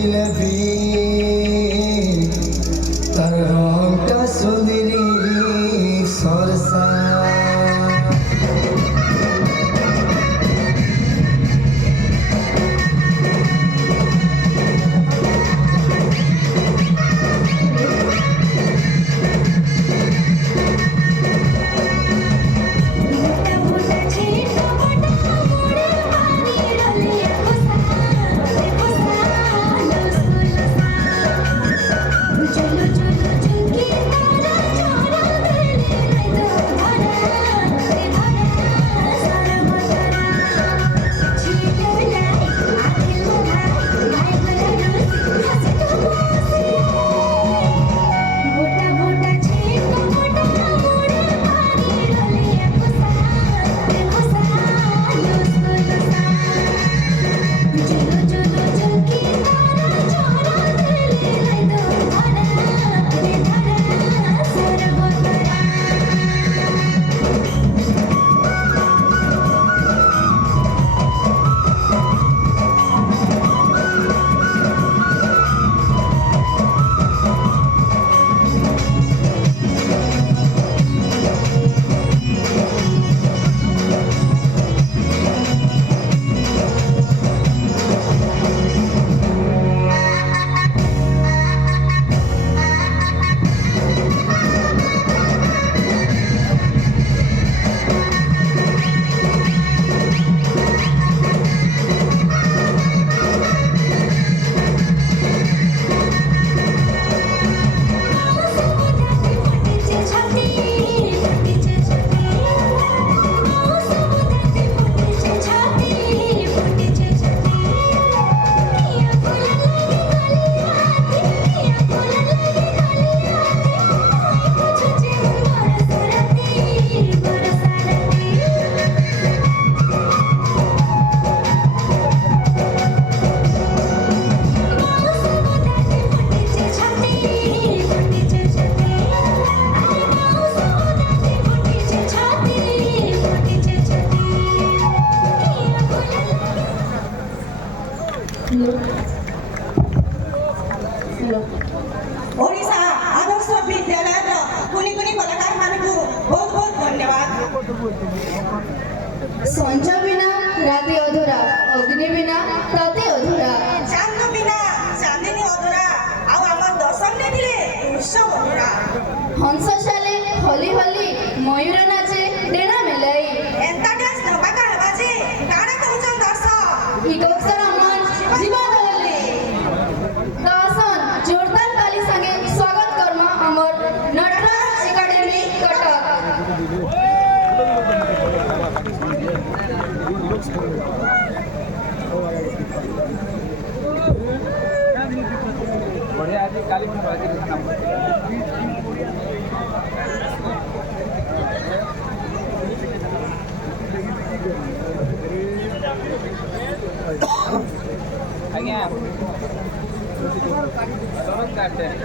দিলে ভি তার রংটা সুন্দরী সরসা ओडिशा आदर्श विद्यालय कुनी कुनी कलाकार मानकु बहुत बहुत धन्यवाद। संचा बिना राति अधूरा, अग्नि बिना राति अधूरा, चांद बिना चांदनी अधूरा, आउ आम दशम ने दिले उत्सव अधूरा। हंस चाले होली होली, मयूर नाचे डेना मेलाई, एंता डांस धमाका हवा जे काना कहउछन दर्शक इकोक्सर अमन जीवा दवली दासन जोरदार ताली संगे स्वागत कर्मा अमर नटराज एकेडमी कटक। बढ़िया आज काली में बाजी आज्ञा काटते हैं